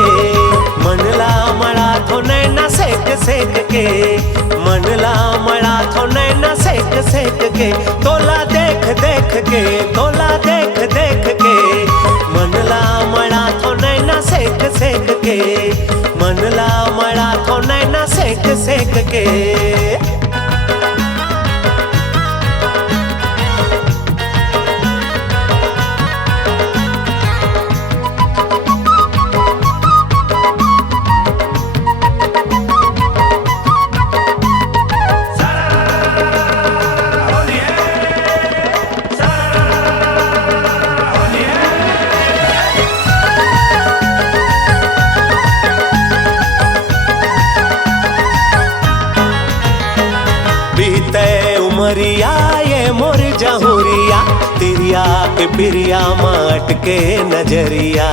के मनला मड़ा थो नैना सेक सेक के मनला मड़ा थो नैना सेक सेक के तोला देख देख के तोला देख देख के मनला मड़ा थो नैना सेक सेक के मनला मड़ा थो नैना सेक सेक के। बीते उमरिया ये मोर जहुरिया तिरिया के पिरिया मट के नजरिया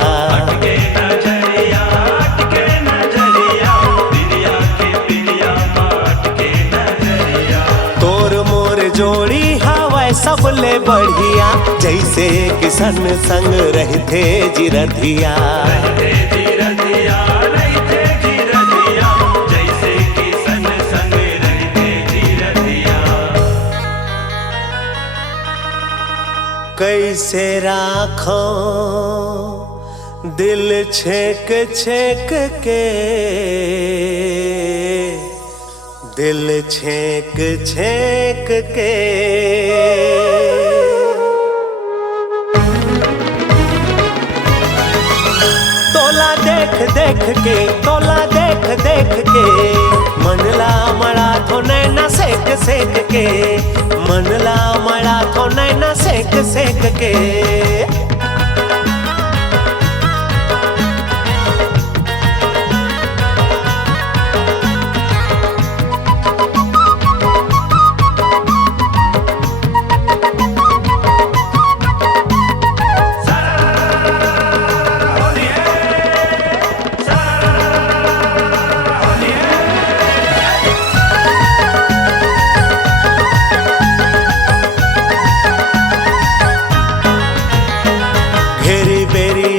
तोर मोर जोड़ी हवा सबले बढ़िया जैसे किसन संग रहते जिरधिया कैसे राखो दिल छेक छेक के दिल छेक छेक के तोला देख देख के तोला देख देख के मनला मड़ा थो नैना सेक सेक के मनला मड़ा थो नैना सेक सेक के।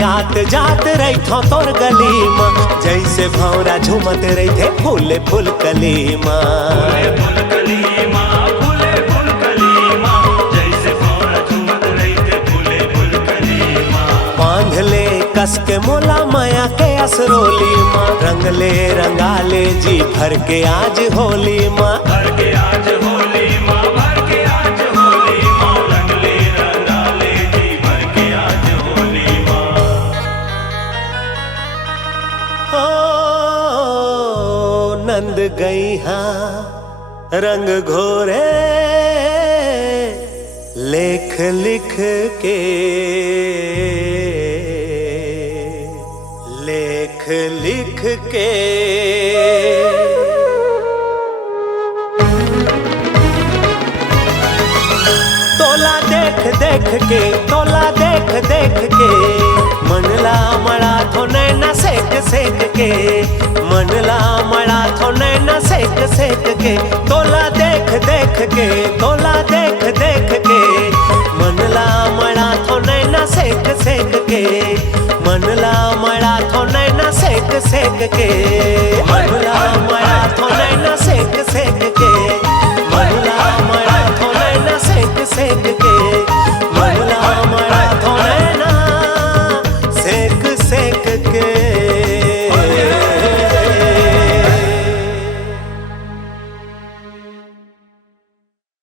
आत जात रही थो तोर गली माँ जैसे भौरा झूमत रही थे फूले फूल कली माँ बांध ले कस के मोला माया के असरोली माँ रंग ले रंगाले जी भर के आज होली माँ भर के आज होली माँ भर के आज होली माँ रंग ले रंगाले जी भर के आज होली माँ। नंद गई हाँ रंग घोरे लेख लिख के लेख लिख के तोला देख देख के तोला देख देख के मनला मड़ा थो नैना सेक सेक के मनला मड़ा थो नैना सेक सेक के तोला देख देख के तोला देख देख के मनला मड़ा थो नैना सेक सेक के मनला मड़ा थो नैना सेक सेक के मनला मड़ा